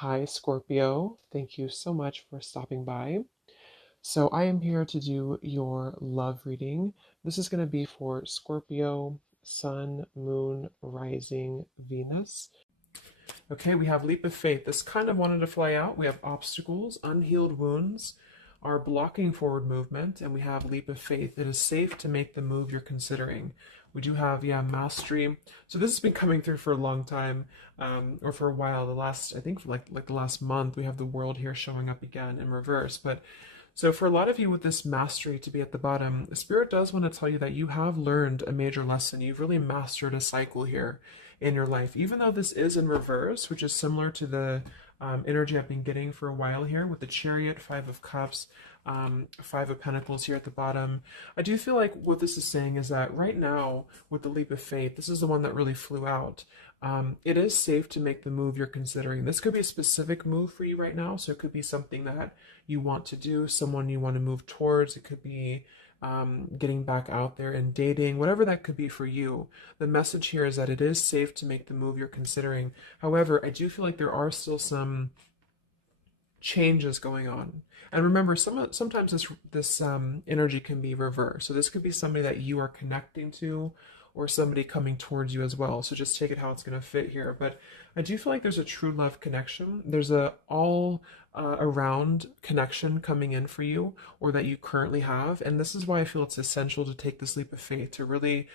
Hi, Scorpio. Thank you so much for stopping by. So, I am here to do your love reading. This is going to be for Scorpio, Sun, Moon, Rising, Venus. Okay, we have Leap of Faith. This kind of wanted to fly out. We have obstacles, unhealed wounds are blocking forward movement, and we have Leap of Faith. It is safe to make the move you're considering. We do have, yeah, mastery. So this has been coming through for a long time, or for a while. The last, I think, for like the last month, we have the world here showing up again in reverse. But so for a lot of you with this mastery to be at the bottom, the Spirit does want to tell you that you have learned a major lesson. You've really mastered a cycle here in your life, even though this is in reverse, which is similar to the energy I've been getting for a while here with the Chariot, Five of Cups, Five of Pentacles here at the bottom. I do feel like what this is saying is that right now, with the Leap of Faith, this is the one that really flew out. It is safe to make the move you're considering. This could be a specific move for you right now, so it could be something that you want to do, someone you want to move towards. It could be getting back out there and dating, whatever that could be for you. The message here is that it is safe to make the move you're considering. However, I do feel like there are still some changes going on. And remember, sometimes this energy can be reversed. So this could be somebody that you are connecting to, or somebody coming towards you as well. So just take it how it's going to fit here. But I do feel like there's a true love connection. There's a all around connection coming in for you, or that you currently have. And this is why I feel it's essential to take this leap of faith, to really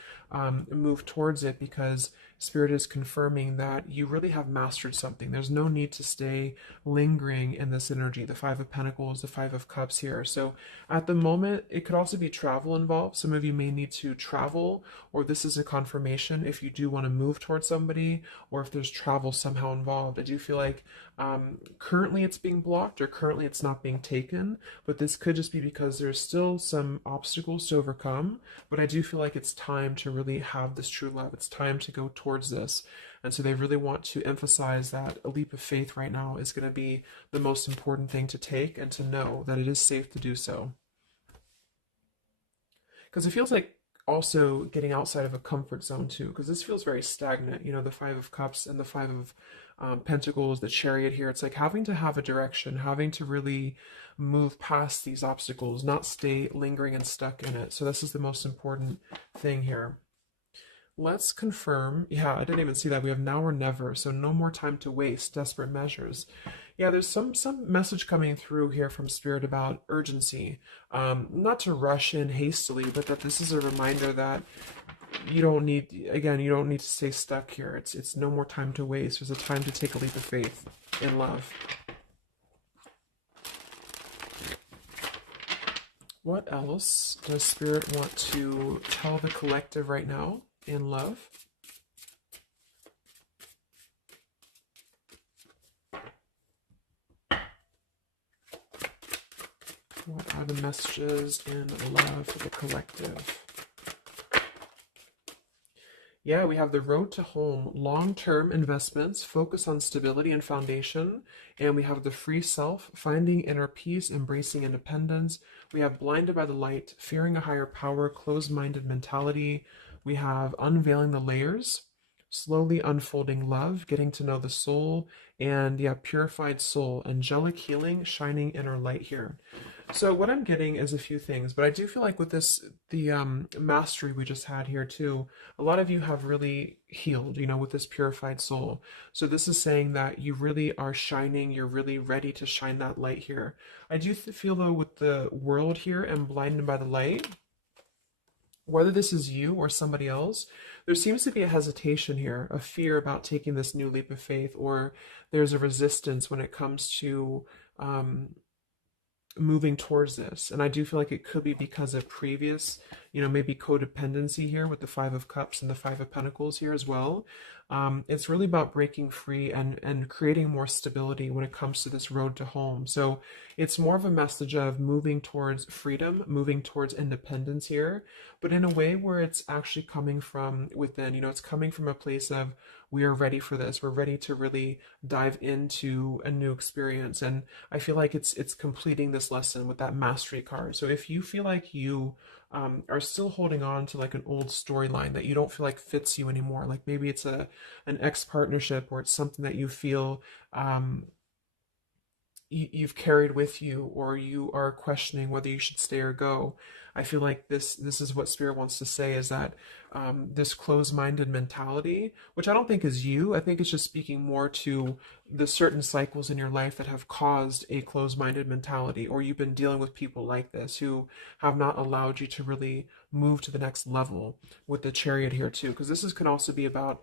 move towards it, because Spirit is confirming that you really have mastered something. There's no need to stay lingering in this energy. The Five of Pentacles, the Five of Cups here. So at the moment, it could also be travel involved. Some of you may need to travel, or this is a confirmation if you do want to move towards somebody, or if there's travel somehow involved. I do feel like currently it's being blocked, or currently it's not being taken, but this could just be because there's still some obstacles to overcome. But I do feel like it's time to really have this true love. It's time to go towards this. And so they really want to emphasize that a leap of faith right now is going to be the most important thing to take, and to know that it is safe to do so. Because it feels like also getting outside of a comfort zone too, because this feels very stagnant. The Five of Cups and the Five of Pentacles, the Chariot here. It's like having to have a direction, having to really move past these obstacles, not stay lingering and stuck in it. So this is the most important thing here. Let's confirm. Yeah, I didn't even see that. We have now or never, so no more time to waste. Desperate measures. Yeah, there's some message coming through here from Spirit about urgency. Not to rush in hastily, but that this is a reminder that you don't need, again, you don't need to stay stuck here. It's no more time to waste. There's a time to take a leap of faith in love. What else does Spirit want to tell the collective right now in love? What are the messages in love for the collective? Yeah, we have the road to home, long-term investments, focus on stability and foundation. And we have the free self, finding inner peace, embracing independence. We have blinded by the light, fearing a higher power, closed-minded mentality. We have unveiling the layers, slowly unfolding love, getting to know the soul, and yeah, purified soul, angelic healing, shining inner light here. So what I'm getting is a few things, but I do feel like with this, the mastery we just had here too, a lot of you have really healed, with this purified soul. So this is saying that you really are shining, you're really ready to shine that light here. I do feel though with the world here and blinded by the light, whether this is you or somebody else, there seems to be a hesitation here, a fear about taking this new leap of faith, or there's a resistance when it comes to moving towards this. And I do feel like it could be because of previous, maybe codependency here with the Five of Cups and the Five of Pentacles here as well. It's really about breaking free and creating more stability when it comes to this road to home. So it's more of a message of moving towards freedom, moving towards independence here, but in a way where it's actually coming from within. It's coming from a place of, we are ready for this. We're ready to really dive into a new experience. And I feel like it's completing this lesson with that mastery card. So if you feel like you are still holding on to like an old storyline that you don't feel like fits you anymore, like maybe it's an ex partnership, or it's something that you feel you've carried with you, or you are questioning whether you should stay or go. I feel like this is what Spirit wants to say, is that this closed-minded mentality, which I don't think is you. I think it's just speaking more to the certain cycles in your life that have caused a closed-minded mentality, or you've been dealing with people like this who have not allowed you to really move to the next level, with the Chariot here too, because can also be about,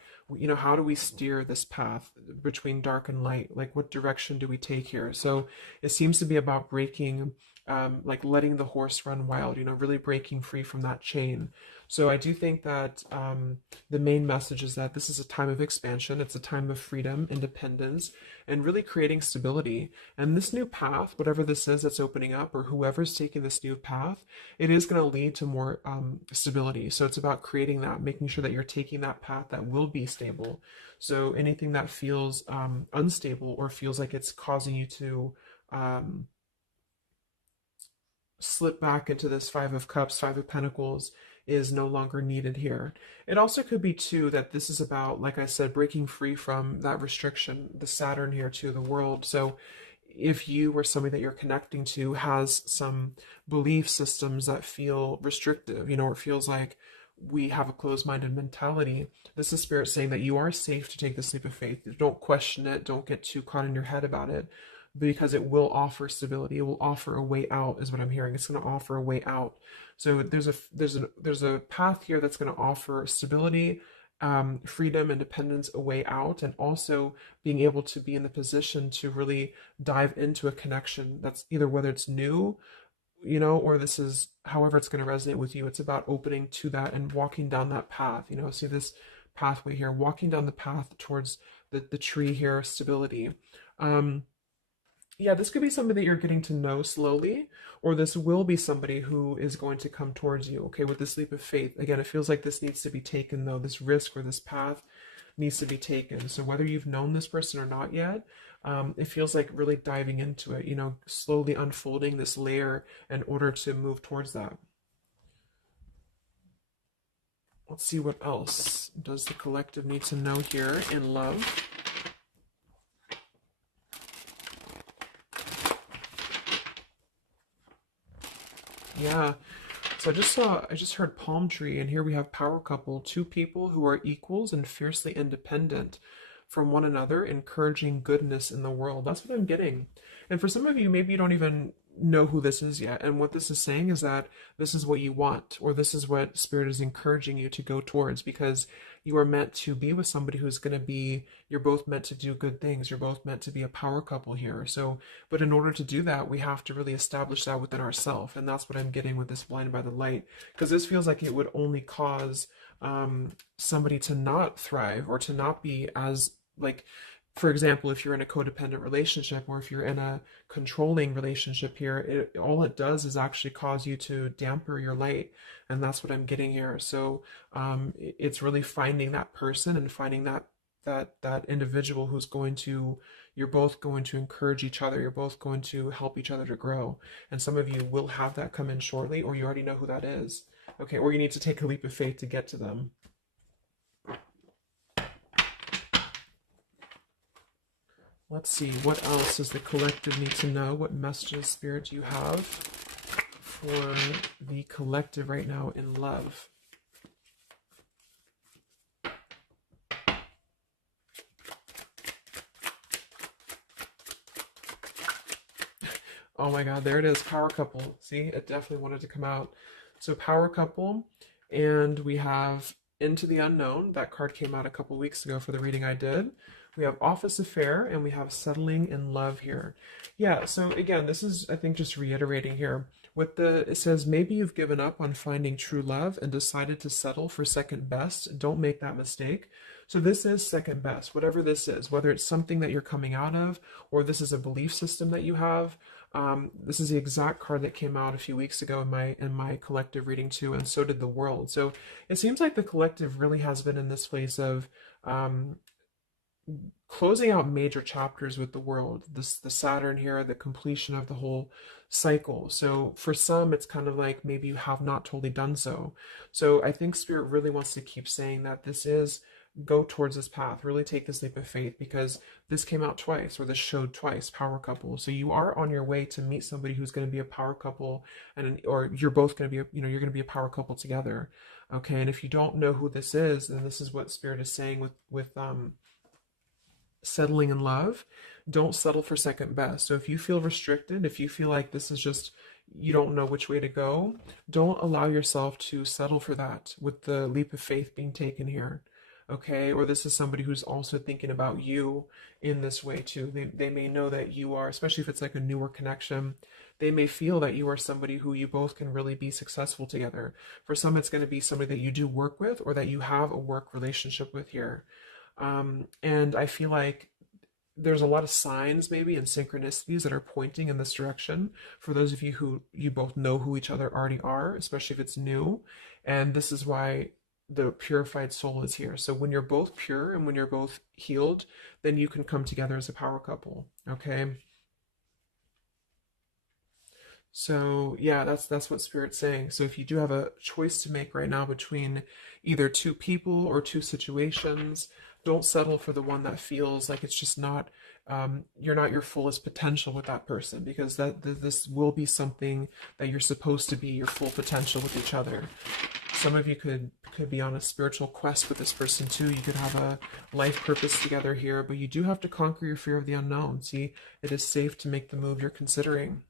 how do we steer this path between dark and light? Like, what direction do we take here? So it seems to be about breaking, like letting the horse run wild, really breaking free from that chain. So I do think that the main message is that this is a time of expansion. It's a time of freedom, independence, and really creating stability. And this new path, whatever this is that's opening up, or whoever's taking this new path, it is going to lead to more stability. So it's about creating that, making sure that you're taking that path that will be stable. So anything that feels unstable, or feels like it's causing you to slip back into this Five of Cups, Five of Pentacles, is no longer needed here. It also could be too that this is about, like I said, breaking free from that restriction, the Saturn here too, the world. So if you or somebody that you're connecting to has some belief systems that feel restrictive, or it feels like we have a closed-minded mentality, this is Spirit saying that you are safe to take this leap of faith. Don't question it. Don't get too caught in your head about it, because it will offer stability. It will offer a way out, is what I'm hearing. It's going to offer a way out. So there's a path here that's going to offer stability, freedom, independence, a way out, and also being able to be in the position to really dive into a connection that's either, whether it's new, or this is however it's going to resonate with you. It's about opening to that and walking down that path. See this pathway here, walking down the path towards the tree here, stability. Yeah, this could be somebody that you're getting to know slowly, or this will be somebody who is going to come towards you, okay, with this leap of faith. Again, it feels like this needs to be taken, though. This risk or this path needs to be taken. So whether you've known this person or not yet, it feels like really diving into it, slowly unfolding this layer in order to move towards that. Let's see what else does the collective need to know here in love. Yeah. So I just heard palm tree, and here we have power couple, two people who are equals and fiercely independent from one another, encouraging goodness in the world. That's what I'm getting. And for some of you, maybe you don't even know who this is yet. And what this is saying is that this is what you want, or this is what Spirit is encouraging you to go towards, because you are meant to be with somebody who's going to be, you're both meant to do good things. You're both meant to be a power couple here. So, but in order to do that, we have to really establish that within ourselves. And that's what I'm getting with this blinded by the light, because this feels like it would only cause somebody to not thrive, or to not be as, like, for example, if you're in a codependent relationship, or if you're in a controlling relationship here, all it does is actually cause you to damper your light. And that's what I'm getting here. So it's really finding that person, and finding that individual who's going to, you're both going to encourage each other. You're both going to help each other to grow. And some of you will have that come in shortly, or you already know who that is. Okay, or you need to take a leap of faith to get to them. Let's see, what else does the collective need to know? What messages, Spirit, do you have for the collective right now in love? Oh my God, there it is, power couple. See, it definitely wanted to come out. So power couple, and we have Into the Unknown. That card came out a couple weeks ago for the reading I did. We have Office Affair, and we have Settling in Love here. Yeah, so again, this is, I think, just reiterating here. It says, maybe you've given up on finding true love and decided to settle for second best. Don't make that mistake. So this is second best, whatever this is, whether it's something that you're coming out of, or this is a belief system that you have. This is the exact card that came out a few weeks ago in my collective reading too, and so did the world. So it seems like the collective really has been in this place of closing out major chapters with the world. The Saturn here, the completion of the whole cycle. So for some, it's kind of like maybe you have not totally done so. So I think Spirit really wants to keep saying that this is go towards this path. Really take this leap of faith, because this came out twice, or this showed twice, power couple. So you are on your way to meet somebody who's going to be a power couple, or you're both going to be, you're going to be a power couple together. Okay, and if you don't know who this is, then this is what Spirit is saying with settling in love. Don't settle for second best. So if you feel restricted, if you feel like this is just, you don't know which way to go, don't allow yourself to settle for that with the leap of faith being taken here. Okay, or this is somebody who's also thinking about you in this way too. They may know that you are, especially if it's like a newer connection, they may feel that you are somebody who you both can really be successful together. For some, it's going to be somebody that you do work with, or that you have a work relationship with here. And I feel like there's a lot of signs maybe and synchronicities that are pointing in this direction for those of you who you both know who each other already are, especially if it's new. And this is why the purified soul is here. So when you're both pure and when you're both healed, then you can come together as a power couple. Okay. So yeah, that's what Spirit's saying. So if you do have a choice to make right now between either two people or two situations, don't settle for the one that feels like it's just not, you're not your fullest potential with that person, because this will be something that you're supposed to be your full potential with each other. Some of you could be on a spiritual quest with this person too. You could have a life purpose together here, but you do have to conquer your fear of the unknown. See, it is safe to make the move you're considering.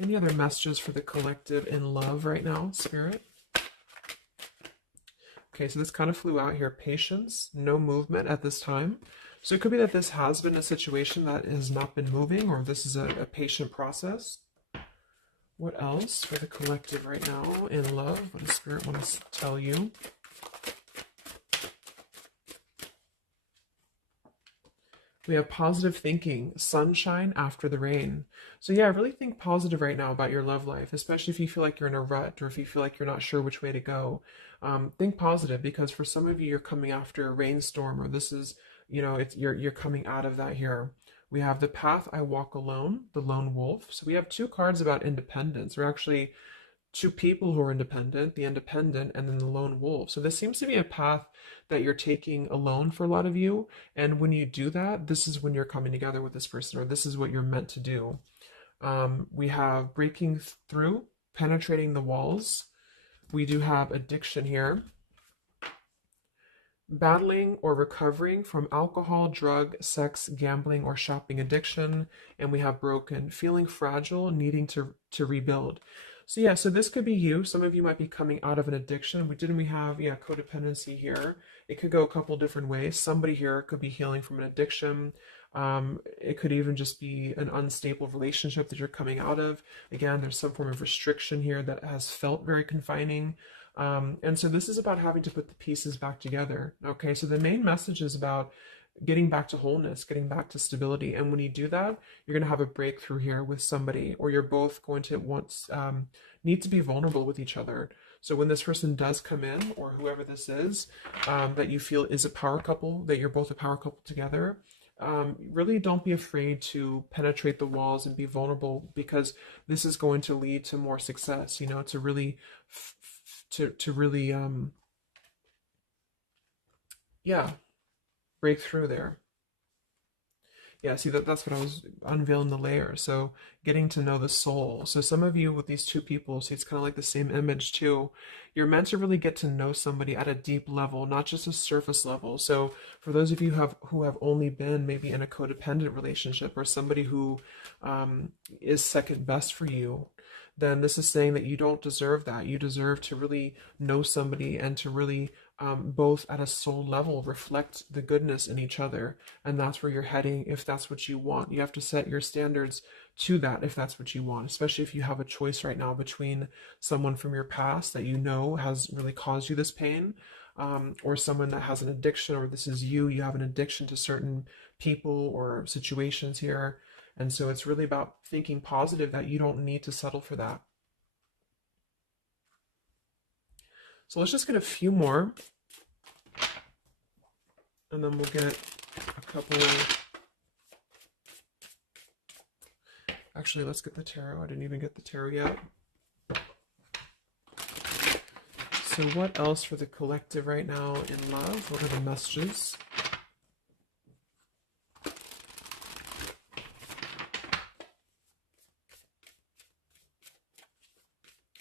Any other messages for the collective in love right now, Spirit? Okay, so this kind of flew out here. Patience, no movement at this time. So it could be that this has been a situation that has not been moving, or this is a patient process. What else for the collective right now in love? What does Spirit want to tell you? We have positive thinking, sunshine after the rain. So yeah, really think positive right now about your love life, especially if you feel like you're in a rut, or if you feel like you're not sure which way to go. Think positive, because for some of you, you're coming after a rainstorm, or this is, you're coming out of that here. We have the path I walk alone, the lone wolf. So we have two cards about independence. We're actually two people who are independent, the independent, and then the lone wolf. So this seems to be a path that you're taking alone for a lot of you. And when you do that, this is when you're coming together with this person, or this is what you're meant to do. We have breaking through, penetrating the walls. We do have addiction here. Battling or recovering from alcohol, drug, sex, gambling, or shopping addiction. And we have broken, feeling fragile, needing to rebuild. So yeah, so this could be you. Some of you might be coming out of an addiction. We have, codependency here. It could go a couple different ways. Somebody here could be healing from an addiction. It could even just be an unstable relationship that you're coming out of. Again, there's some form of restriction here that has felt very confining. And so this is about having to put the pieces back together. Okay, so the main message is about getting back to wholeness, getting back to stability. And when you do that, you're going to have a breakthrough here with somebody, or you're both going to need to be vulnerable with each other. So when this person does come in, or whoever this is, that you feel is a power couple, that you're both a power couple together, really don't be afraid to penetrate the walls and be vulnerable, because this is going to lead to more success, to really, break through there. Yeah, see, that's what I was unveiling, the layer. So getting to know the soul. So some of you with these two people, see, it's kind of like the same image too. You're meant to really get to know somebody at a deep level, not just a surface level. So for those of you who have only been maybe in a codependent relationship, or somebody who is second best for you, then this is saying that you don't deserve that. You deserve to really know somebody, and to really both at a soul level reflect the goodness in each other. And that's where you're heading if that's what you want. You have to set your standards to that if that's what you want, especially if you have a choice right now between someone from your past that has really caused you this pain, or someone that has an addiction, or this is you have an addiction to certain people or situations here. And so it's really about thinking positive, that you don't need to settle for that. So let's just get a few more, and then we'll get a couple. Actually, let's get the tarot. I didn't even get the tarot yet. So what else for the collective right now in love? What are the messages?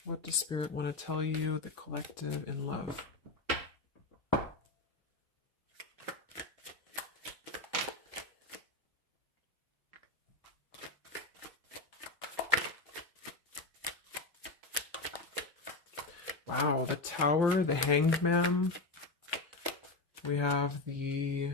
What does Spirit want to tell you, the collective in love? Wow, the Tower, the Hanged Man. We have the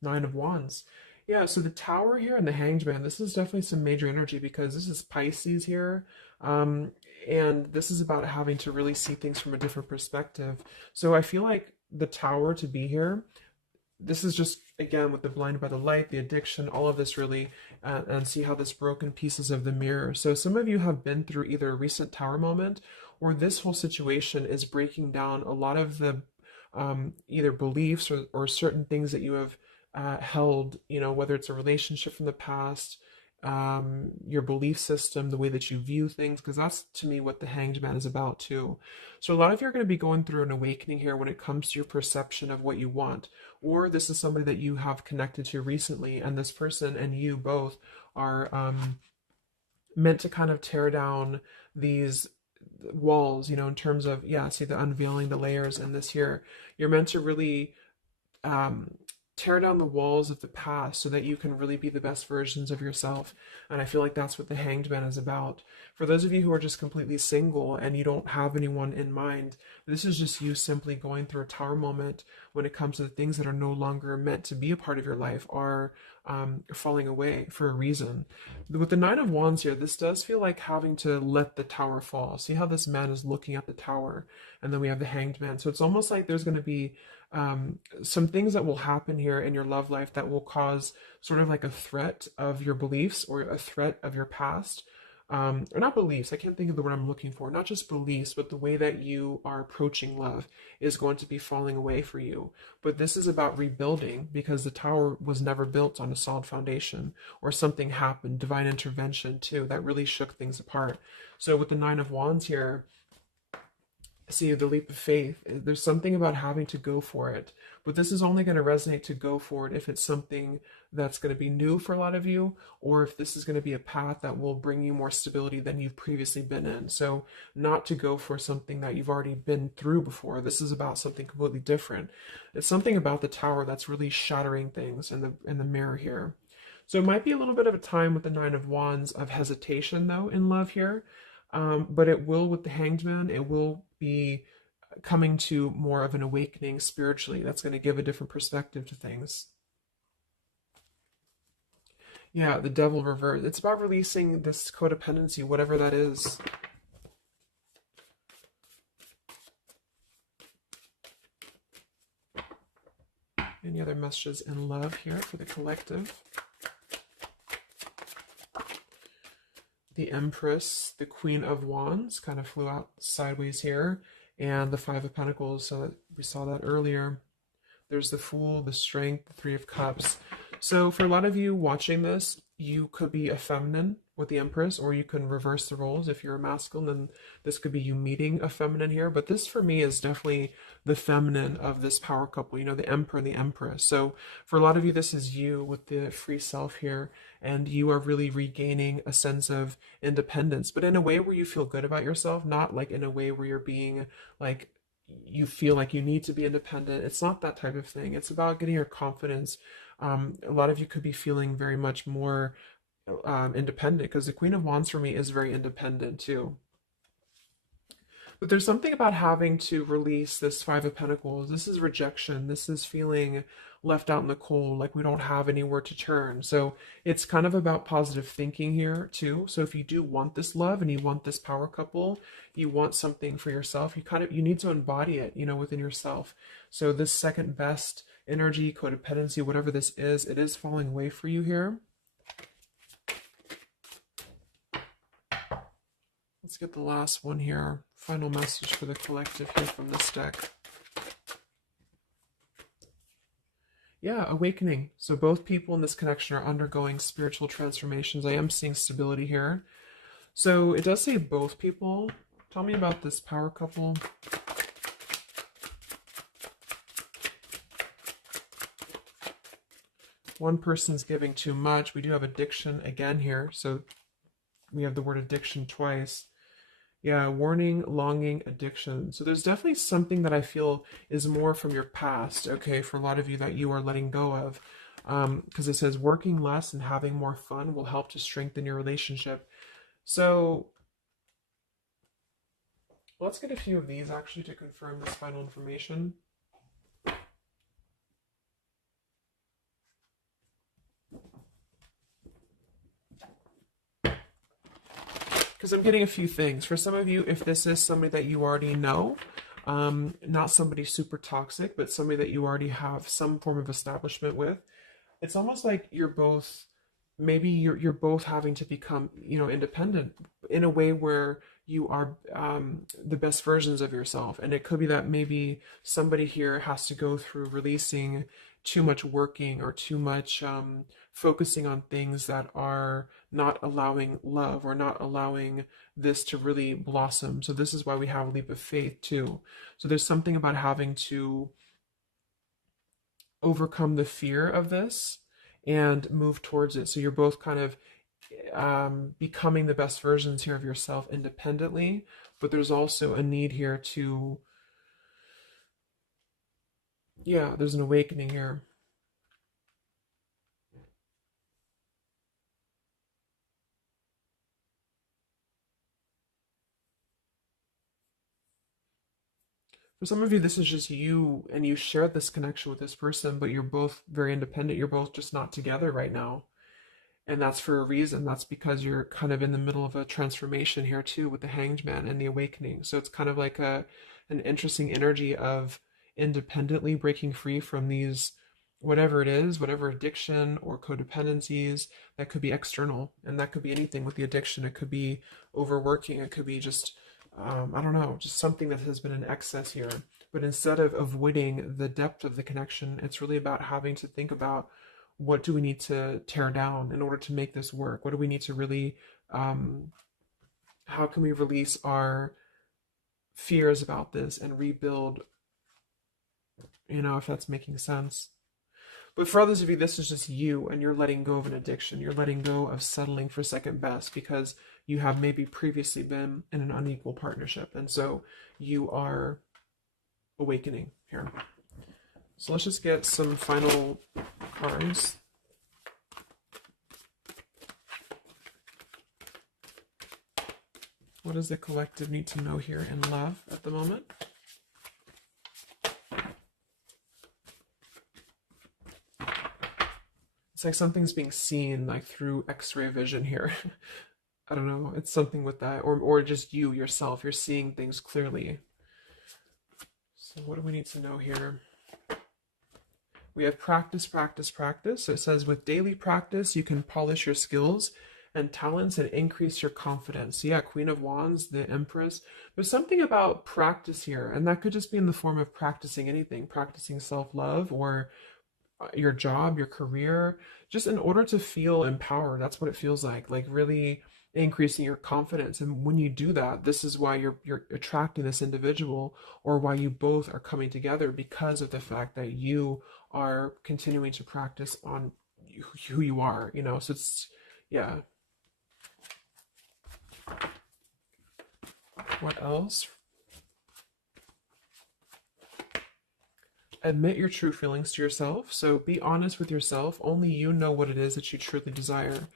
Nine of Wands. Yeah, so the Tower here and the Hanged Man, this is definitely some major energy because this is Pisces here. Um, and this is about having to really see things from a different perspective. So I feel like the Tower to be here, this is just, again, with the blinded by the light, the addiction, all of this really, and see how this broken pieces of the mirror. So some of you have been through either a recent Tower moment or this whole situation is breaking down a lot of the either beliefs or certain things that you have held, you know, whether it's a relationship from the past, your belief system, the way that you view things, because that's to me what the Hanged Man is about too. So a lot of you are going to be going through an awakening here when it comes to your perception of what you want, or this is somebody that you have connected to recently, and this person and you both are meant to kind of tear down these walls, you know, in terms of, yeah, see the unveiling the layers in this here. You're meant to really um, tear down the walls of the past so that you can really be the best versions of yourself. And I feel like that's what the Hanged Man is about. For those of you who are just completely single and you don't have anyone in mind, this is just you simply going through a Tower moment when it comes to the things that are no longer meant to be a part of your life, are falling away for a reason. With the Nine of Wands here, this does feel like having to let the Tower fall. See how this man is looking at the Tower, and then we have the Hanged Man. So it's almost like there's going to be some things that will happen here in your love life that will cause sort of like a threat of your beliefs or a threat of your past. Or not beliefs, I can't think of the word I'm looking for, not just beliefs, but the way that you are approaching love is going to be falling away for you. But this is about rebuilding because the Tower was never built on a solid foundation, or something happened, divine intervention too, that really shook things apart. So with the Nine of Wands here, see the leap of faith, there's something about having to go for it, but this is only going to resonate to go for it if it's something that's going to be new for a lot of you, or if this is going to be a path that will bring you more stability than you've previously been in. So not to go for something that you've already been through before. This is about something completely different. It's something about the Tower that's really shattering things in the mirror here. So it might be a little bit of a time with the Nine of Wands of hesitation though in love here. But it will, with the Hanged Man, it will be coming to more of an awakening spiritually. That's going to give a different perspective to things. Yeah, the Devil reverse. It's about releasing this codependency, whatever that is. Any other messages in love here for the collective? The Empress, the Queen of Wands, kind of flew out sideways here, and the Five of Pentacles, so we saw that earlier. There's the Fool, the Strength, the Three of Cups. So for a lot of you watching this, you could be a feminine with the Empress, or you can reverse the roles. If you're a masculine, then this could be you meeting a feminine here. But this for me is definitely the feminine of this power couple, you know, the Emperor and the Empress. So for a lot of you, this is you with the free self here, and you are really regaining a sense of independence, but in a way where you feel good about yourself, not like in a way where you're being like, you feel like you need to be independent. It's not that type of thing. It's about getting your confidence. A lot of you could be feeling very much more independent, because the Queen of Wands for me is very independent too. But there's something about having to release this Five of Pentacles. This is rejection. This is feeling left out in the cold, like we don't have anywhere to turn. So it's kind of about positive thinking here too. So if you do want this love and you want this power couple, you want something for yourself, you need to embody it, you know, within yourself. So this second best energy, codependency, whatever this is, it is falling away for you here. Let's get the last one here. Final message for the collective here from this deck. Yeah, awakening. So both people in this connection are undergoing spiritual transformations. I am seeing stability here. So it does say both people. Tell me about this power couple. One person's giving too much. We do have addiction again here. So we have the word addiction twice. Yeah, warning, longing, addiction. So there's definitely something that I feel is more from your past, okay, for a lot of you that you are letting go of. Because it says working less and having more fun will help to strengthen your relationship. So let's get a few of these actually to confirm this final information. Because I'm getting a few things. For some of you, if this is somebody that you already know, not somebody super toxic, but somebody that you already have some form of establishment with, it's almost like you're both, maybe you're both having to become, independent in a way where you are the best versions of yourself. And it could be that maybe somebody here has to go through releasing too much working or too much focusing on things that are not allowing love or not allowing this to really blossom. So this is why we have a leap of faith too. So there's something about having to overcome the fear of this and move towards it. So you're both kind of becoming the best versions here of yourself independently, but there's also a need here to, yeah, there's an awakening here. For some of you, this is just you and you share this connection with this person, but you're both very independent. You're both just not together right now. And that's for a reason. That's because you're kind of in the middle of a transformation here too with the Hanged Man and the awakening. So it's kind of like an interesting energy of independently breaking free from these whatever it is, whatever addiction or codependencies that could be external. And that could be anything with the addiction. It could be overworking. It could be just I don't know, just something that has been in excess here. But instead of avoiding the depth of the connection, it's really about having to think about what do we need to tear down in order to make this work? What do we need to really, how can we release our fears about this and rebuild, if that's making sense? But for others of you, this is just you and you're letting go of an addiction. You're letting go of settling for second best because you have maybe previously been in an unequal partnership. And so you are awakening here. So let's just get some final cards. What does the collective need to know here in love at the moment? It's like something's being seen like through X-ray vision here. I don't know. It's something with that, or just you yourself. You're seeing things clearly. So what do we need to know here? We have practice, practice, practice. So it says with daily practice, you can polish your skills and talents and increase your confidence. So yeah, Queen of Wands, the Empress. There's something about practice here, and that could just be in the form of practicing anything, practicing self-love or your job, your career, just in order to feel empowered. That's what it feels like really increasing your confidence. And when you do that, this is why you're attracting this individual, or why you both are coming together, because of the fact that you are continuing to practice on who you are, so it's, yeah. What else? Admit your true feelings to yourself. So be honest with yourself. Only you know what it is that you truly desire.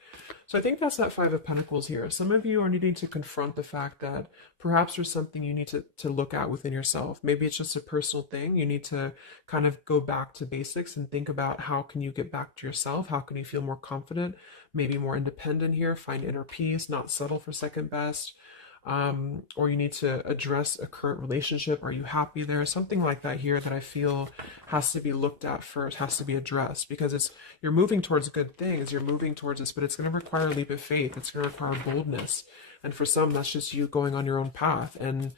So I think that's that Five of Pentacles here. Some of you are needing to confront the fact that perhaps there's something you need to look at within yourself. Maybe it's just a personal thing. You need to kind of go back to basics and think about how can you get back to yourself? How can you feel more confident, maybe more independent here, find inner peace, not settle for second best. Or you need to address a current relationship. Are you happy there? Something like that here that I feel has to be looked at first, has to be addressed, because you're moving towards good things, you're moving towards this, but it's going to require a leap of faith. It's going to require boldness. And for some, that's just you going on your own path. And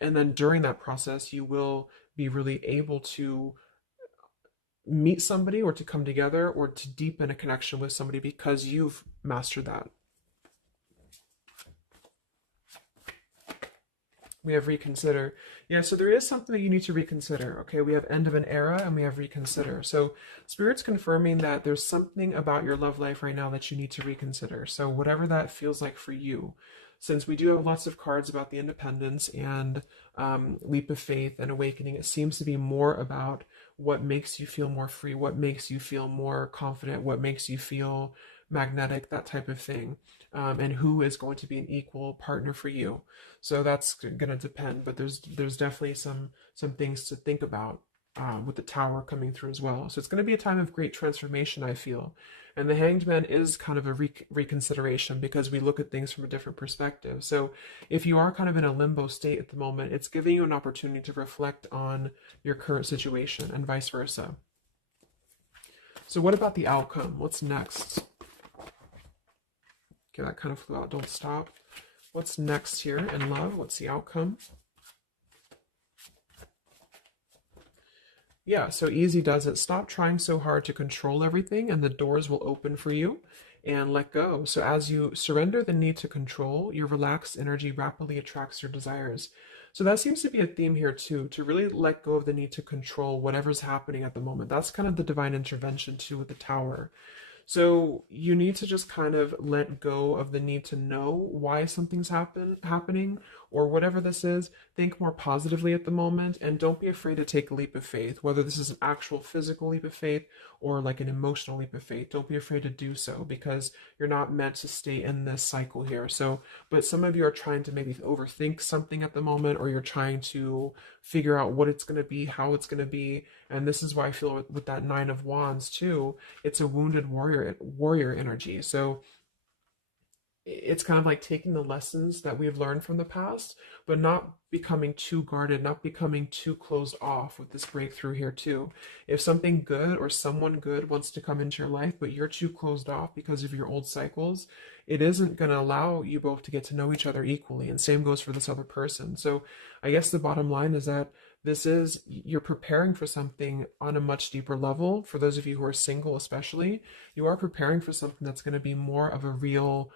then during that process, you will be really able to meet somebody or to come together or to deepen a connection with somebody because you've mastered that. We have reconsider. Yeah, so there is something that you need to reconsider. Okay, we have end of an era and we have reconsider. So Spirit's confirming that there's something about your love life right now that you need to reconsider. So whatever that feels like for you. Since we do have lots of cards about the independence and leap of faith and awakening, it seems to be more about what makes you feel more free, what makes you feel more confident, what makes you feel magnetic, that type of thing, and who is going to be an equal partner for you. So that's going to depend, but there's definitely some things to think about with the tower coming through as well. So it's going to be a time of great transformation, I feel. And the Hanged Man is kind of a reconsideration because we look at things from a different perspective. So if you are kind of in a limbo state at the moment, it's giving you an opportunity to reflect on your current situation and vice versa. So what about the outcome? What's next? Okay, that kind of flew out. Don't stop. What's next here in love? What's the outcome? Yeah, so easy does it. Stop trying so hard to control everything, and the doors will open for you, and let go. So as you surrender the need to control, your relaxed energy rapidly attracts your desires. So that seems to be a theme here too, to really let go of the need to control whatever's happening at the moment. That's kind of the divine intervention too with the tower. So you need to just kind of let go of the need to know why something's happening or whatever this is. Think more positively at the moment and don't be afraid to take a leap of faith, whether this is an actual physical leap of faith or like an emotional leap of faith. Don't be afraid to do so because you're not meant to stay in this cycle here. So, but some of you are trying to maybe overthink something at the moment, or you're trying to figure out what it's going to be, how it's going to be. And this is why I feel with that Nine of Wands too, it's a wounded warrior energy. So it's kind of like taking the lessons that we've learned from the past, but not becoming too guarded, not becoming too closed off with this breakthrough here too. If something good or someone good wants to come into your life, but you're too closed off because of your old cycles, it isn't going to allow you both to get to know each other equally. And same goes for this other person. So I guess the bottom line is that this is, you're preparing for something on a much deeper level. For those of you who are single, especially, you are preparing for something that's going to be more of a real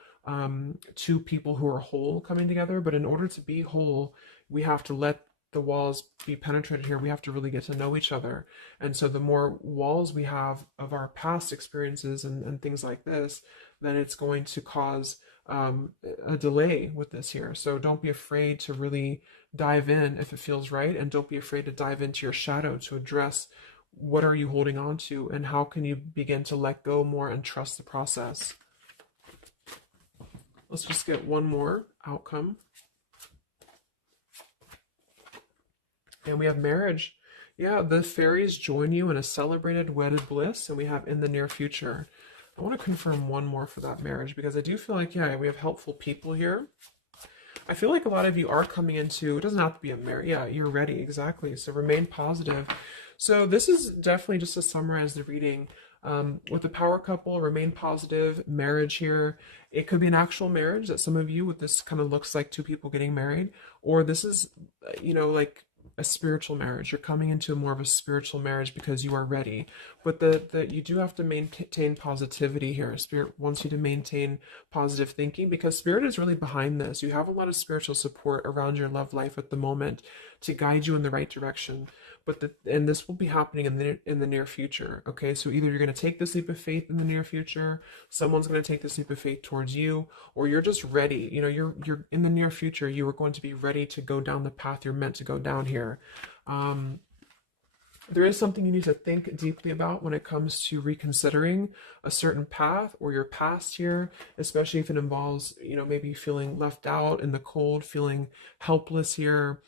two people who are whole coming together. But in order to be whole, we have to let the walls be penetrated here. We have to really get to know each other. And so the more walls we have of our past experiences and things like this, then it's going to cause a delay with this here. So don't be afraid to really dive in if it feels right, and don't be afraid to dive into your shadow to address what are you holding on to and how can you begin to let go more and trust the process. Let's just get one more outcome. And we have marriage. Yeah, the fairies join you in a celebrated wedded bliss, and we have in the near future. I want to confirm one more for that marriage because I do feel like, yeah, we have helpful people here. I feel like a lot of you are coming into, it doesn't have to be a marriage. Yeah, you're ready. Exactly. So remain positive. So this is definitely just to summarize the reading. With the power couple, remain positive, marriage here. It could be an actual marriage that some of you with this kind of looks like two people getting married, or this is, like a spiritual marriage. You're coming into more of a spiritual marriage because you are ready. But the you do have to maintain positivity here. Spirit wants you to maintain positive thinking because Spirit is really behind this. You have a lot of spiritual support around your love life at the moment to guide you in the right direction. And this will be happening in the near future. Okay, so either you're going to take this leap of faith in the near future, someone's going to take this leap of faith towards you, or you're just ready. You're in the near future. You are going to be ready to go down the path you're meant to go down here. There is something you need to think deeply about when it comes to reconsidering a certain path or your past here, especially if it involves, maybe feeling left out in the cold, feeling helpless here,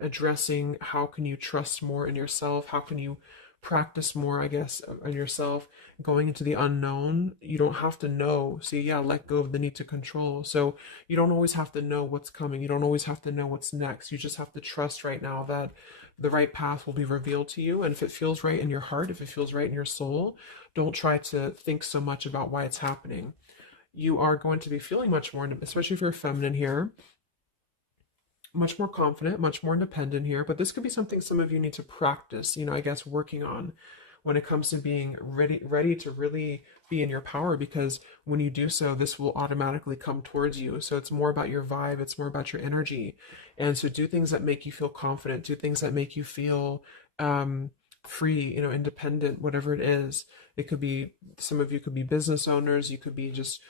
addressing how can you trust more in yourself, how can you practice more, I guess, on yourself, going into the unknown. You don't have to know. See, yeah, let go of the need to control. So you don't always have to know what's coming. You don't always have to know what's next. You just have to trust right now that the right path will be revealed to you. And if it feels right in your heart, if it feels right in your soul, don't try to think so much about why it's happening. You are going to be feeling much more, especially if you're feminine here, much more confident, much more independent here. But this could be something some of you need to practice, I guess, working on. when it comes to being ready to really be in your power, because when you do so, this will automatically come towards you. So it's more about your vibe, it's more about your energy. And so do things that make you feel confident, do things that make you feel free, independent, whatever it is. It could be, some of you could be business owners, you could be just,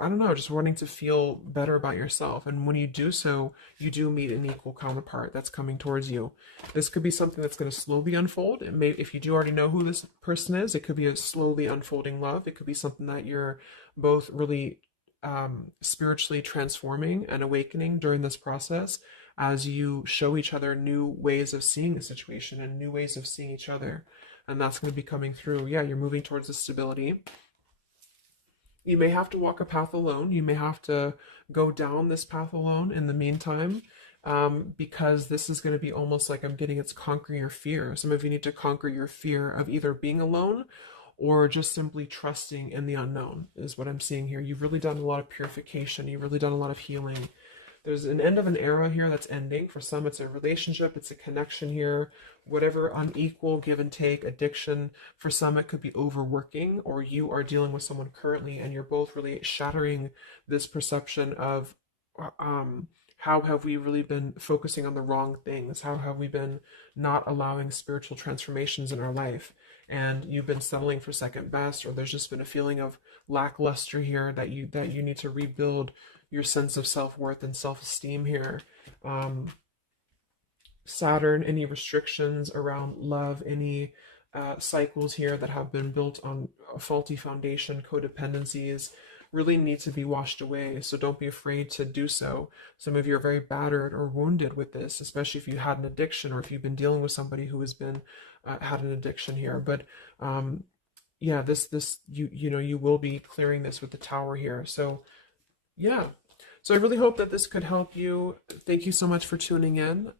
I don't know, just wanting to feel better about yourself. And when you do so, you do meet an equal counterpart that's coming towards you. This could be something that's going to slowly unfold. It may, if you do already know who this person is, it could be a slowly unfolding love. It could be something that you're both really spiritually transforming and awakening during this process, as you show each other new ways of seeing the situation and new ways of seeing each other. And that's going to be coming through. Yeah, you're moving towards the stability. You may have to walk a path alone. You may have to go down this path alone in the meantime, because this is going to be almost like, I'm getting, it's conquering your fear. Some of you need to conquer your fear of either being alone or just simply trusting in the unknown, is what I'm seeing here. You've really done a lot of purification. You've really done a lot of healing. There's an end of an era here that's ending. For some, it's a relationship, it's a connection here, whatever unequal give and take, addiction. For some, it could be overworking, or you are dealing with someone currently and you're both really shattering this perception of how have we really been focusing on the wrong things? How have we been not allowing spiritual transformations in our life? And you've been settling for second best, or there's just been a feeling of lackluster here that you need to rebuild your sense of self-worth and self-esteem here. Saturn, any restrictions around love, any cycles here that have been built on a faulty foundation, codependencies, really need to be washed away. So don't be afraid to do so. Some of you are very battered or wounded with this, especially if you had an addiction, or if you've been dealing with somebody who has been had an addiction here. But yeah, you will be clearing this with the Tower here. So yeah. So I really hope that this could help you. Thank you so much for tuning in.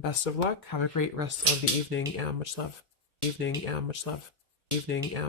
Best of luck. Have a great rest of the evening, and much love. Evening, and much love. Evening, and